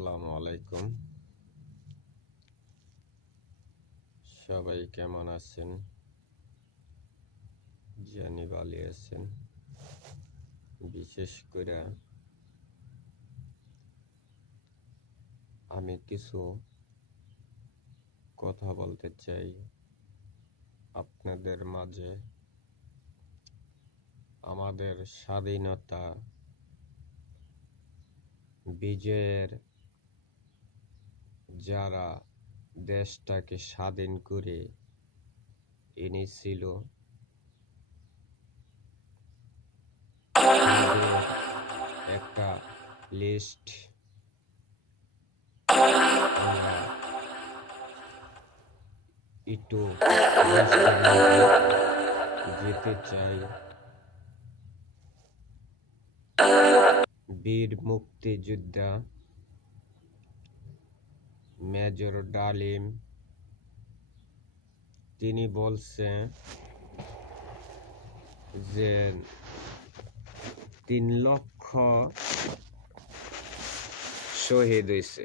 আসসালামু আলাইকুম। সবাই কেমন আছেন? জানি ভালো আছেন। বিশেষ করে আমি কিছু কথা বলতে চাই আপনাদের মাঝে। আমাদের স্বাধীনতা বিজয়ের যারা দেশটাকে স্বাধীন করে এনেছিল তাদের একটা লিস্ট আমরা একটু লিস্টের মধ্যে যেতে চাই। বীর মুক্তিযোদ্ধা মেজর ডালিম তিনি বলছেন যে ৩ লক্ষ শহীদ হয়েছে,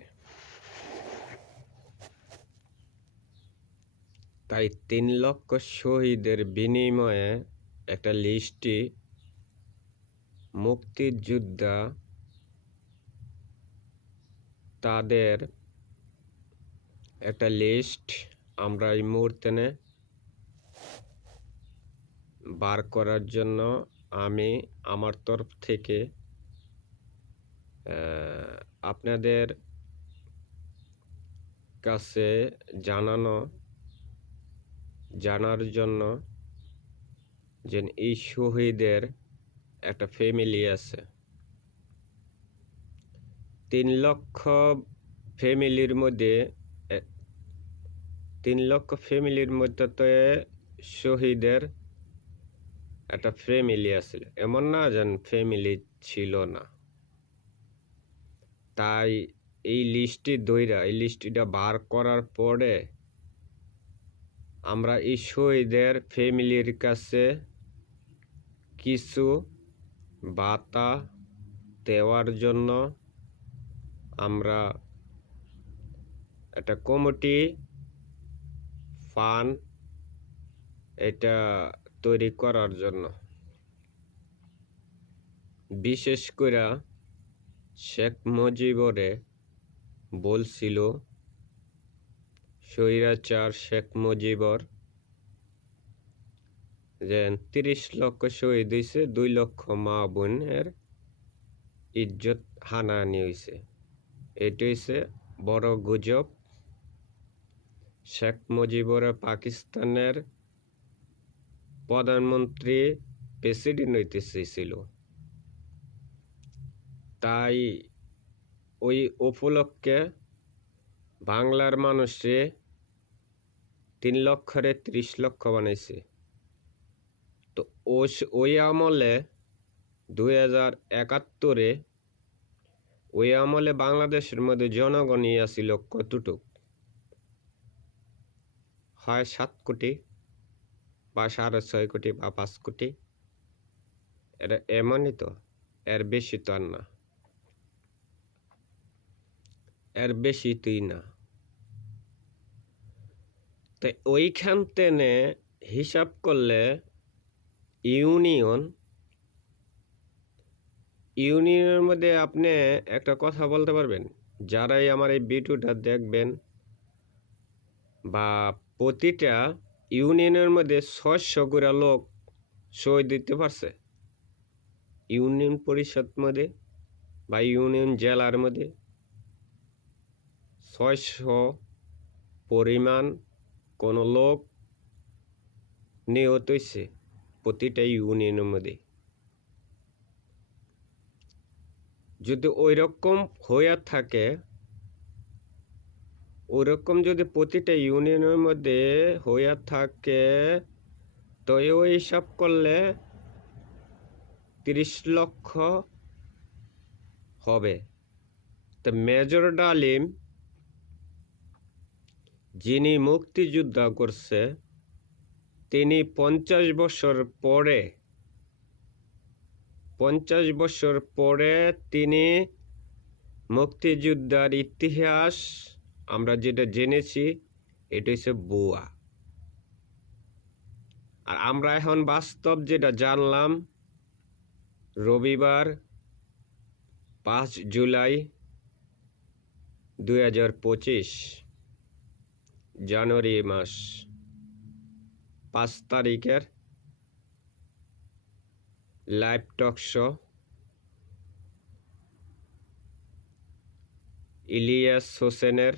তাই ৩ লক্ষ শহীদের বিনিময়ে একটা লিস্টে মুক্তিযোদ্ধা তাদের একটা লিস্ট আমরা এই মুহূর্তে বার করার জন্য আমি আমার তরফ থেকে আপনাদের কাছে জানার জন্য যে এই শহীদের একটা ফ্যামিলি আছে। ৩ লক্ষ ফ্যামিলির মধ্যে ৩ লক্ষ ফ্যামিলির মধ্যে তো শহীদের একটা ফ্যামিলি আছে, এমন না যেন ফ্যামিলি ছিল না। তাই এই লিস্টটা বার করার পরে আমরা এই শহীদের ফ্যামিলির কাছে কিছু ভাতা দেওয়ার জন্য আমরা একটা কমিটি ফান্ড এটা তৈরি করার জন্য, বিশেষ করে শেখ মুজিবরে বলছিল, স্বৈরাচার শেখ মুজিবর যে ৩০ লক্ষ শহীদ হয়েছে, ২ লক্ষ মা বোনের ইজ্জত হানাহানি হয়েছে। এটি হয়েছে বড় গুজব। শেখ মুজিবর পাকিস্তানের প্রধানমন্ত্রী প্রেসিডেন্ট হইতে চেয়েছিল, তাই ওই উপলক্ষে বাংলার মানুষে ৩ লক্ষরে ৩০ লক্ষ বানাইছে। তো ওই আমলে ২০৭১ ওই আমলে বাংলাদেশের মধ্যে জনগণই আছিল কতটুক, হয় ৭ কোটি বা ৬.৫ কোটি বা ৫ কোটি, এটা এমনই তো, এর বেশি তো আর না, এর বেশি তুই না। তাই ওইখান থেকে হিসাব করলে ইউনিয়নের মধ্যে আপনি একটা কথা বলতে পারবেন, যারাই আমার এই ভিডিওটা দেখবেন, বা প্রতিটা ইউনিয়নের মধ্যে ৬০০ করে লোক সই দিতে পারছে। ইউনিয়ন পরিষদ মধ্যে বা ইউনিয়ন জেলার মধ্যে ৬০০ পরিমাণ কোনো লোক নিহত হয়েছে প্রতিটা ইউনিয়নের মধ্যে। যদি ওই রকম হইয়া থাকে, ওইরকম যদি প্রতিটা ইউনিয়নের মধ্যে হইয়া থাকে, তো ওই হিসাব করলে ৩০ লক্ষ হবে। তো মেজর ডালিম যিনি মুক্তিযুদ্ধ করছে, তিনি ৫০ বছর পরে তিনি মুক্তিযোদ্ধার ইতিহাস আমরা যেটা জেনেছি এটা হচ্ছে ভুয়া। আর আমরা এখন বাস্তব যেটা জানলাম, রবিবার 5 জুলাই 2025 জানুয়ারি মাস 5 তারিখের লাইভ টক শো ইলিয়াস হোসেনের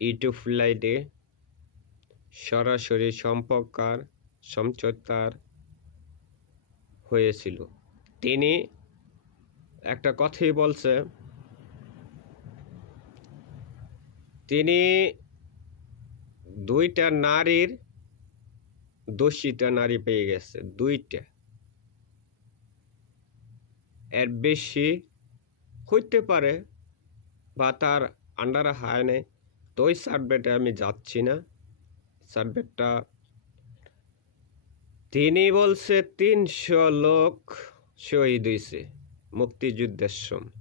ইউটিউব লাইভে সরাসরি সমঝোতার হয়েছিল। তিনি একটা কথাই বলছে, তিনি 2টা নারীর দোষিতা নারী পেয়ে গেছে, 2টা, এর বেশি হইতে পারে বা তার আন্ডারে হয় নাই। তো ওই সার্ভেটা আমি যাচ্ছি না, সার্ভেটা তিনি বলছে 300 লোক শহীদ হয়েছে মুক্তিযুদ্ধের সময়,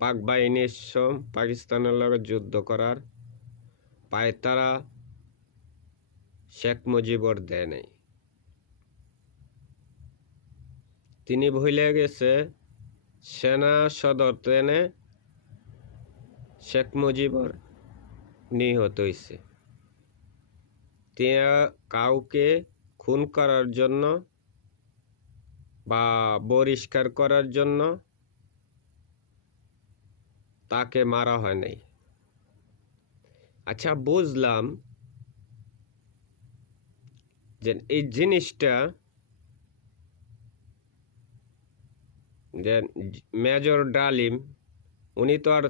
পাক বাহিনীর সময় পাকিস্তানের লগে যুদ্ধ করার পায় তারা শেখ মুজিবর দেয় নাই। তিনি ভুলে গেছে সেনা সদর ট্রেনে শেখ মুজিবর নিহত হয়েছে। তিনি কাউকে খুন করার জন্য বা বহিষ্কার করার জন্য তাকে মারা হয় নাই। আচ্ছা, বুঝলাম যে এই জিনিসটা যে মেজর ডালিম উনি তো আর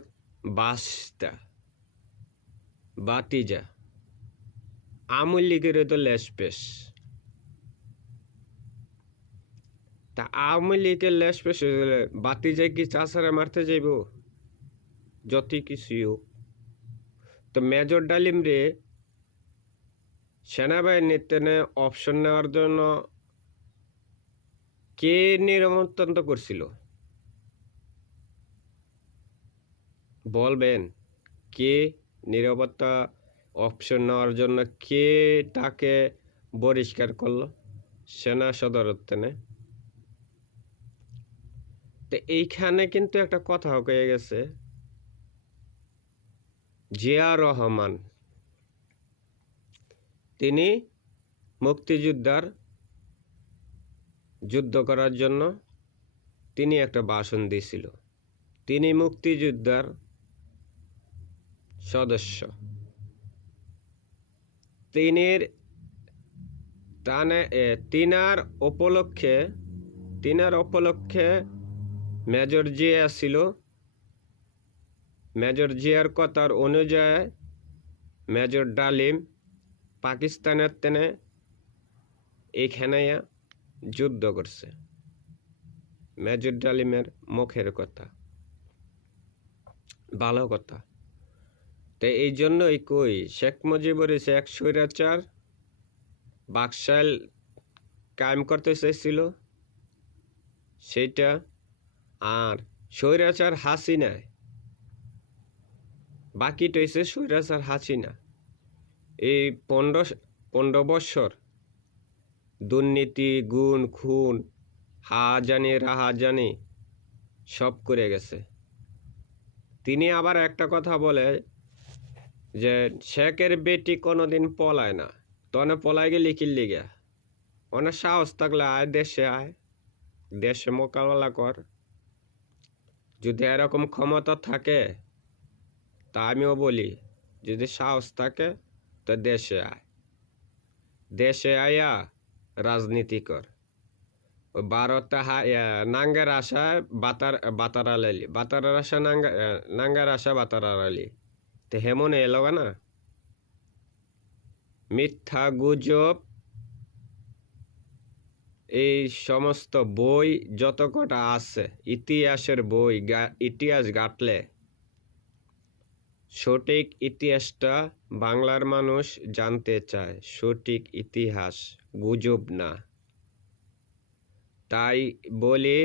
বাতিজা আওয়ামী লীগের তো লেশপেশ, তা আওয়ামী লীগের লেশপেশ বাতিজায় কি চাষারা মারতে যাইব? যতই কিছুই হোক, তো মেজর ডালিম রে সেনাবাহিনীর টেনে অপশন নেওয়ার জন্য কে নিমন্ত্রণ করছিল বলবেন? কে নিরাপত্তা অপশন নেওয়ার জন্য কে তাকে বহিষ্কার করলো সেনা সদর টেনে? তো এইখানে কিন্তু একটা কথা হয়ে গেছে, জিয়া রহমান তিনি মুক্তিযোদ্ধার যুদ্ধ করার জন্য তিনি একটা ভাষণ দিয়েছিল। তিনি মুক্তিযোদ্ধার সদস্য, তিনার উপলক্ষে মেজর জিয়া ছিল। মেজর জিয়ার কথার অনুযায়ী মেজর ডালিম পাকিস্তানের তেনে এইখানে যুদ্ধ করছে। মেজর ডালিমের মুখের কথা, ভালো কথা। তো এই জন্যই কই শেখ মুজিবুর এক স্বৈরাচার বাকশাল কায়েম করতে চাইছিল সেইটা, আর স্বৈরাচার হাসিনা বাকিটা হয়েছে স্বৈরাচার হাসিনা। এই 15 বছর দুর্নীতি, গুণ, খুন, হাজানি রাহাজানি সব করে গেছে। তিনি আবার একটা কথা বলে যে শেখের বেটি কোনোদিন পলায় না, তনে পলায় গেলে কি লিগা? অনেক সাহস থাকলে আয় দেশে, আয় দেশে মোকাবেলা কর। যদি এরকম ক্ষমতা থাকে তা আমিও বলি, যদি সাহস থাকে তো দেশে আয়, দেশে আয়া রাজনীতি কর। ওই ভারতে নাঙ্গার আশা বাতার আলালি, বাতারার আশা নাঙ্গার আশা বাতার আলালি, তো হেমন এলো না। মিথ্যা গুজব এই সমস্ত বই যত কটা আছে, ইতিহাসের বই, ইতিহাস ঘাটলে সঠিক ইতিহাসটা বাংলার মানুষ জানতে চায়, সঠিক ইতিহাস, গুজব না। তাই বলি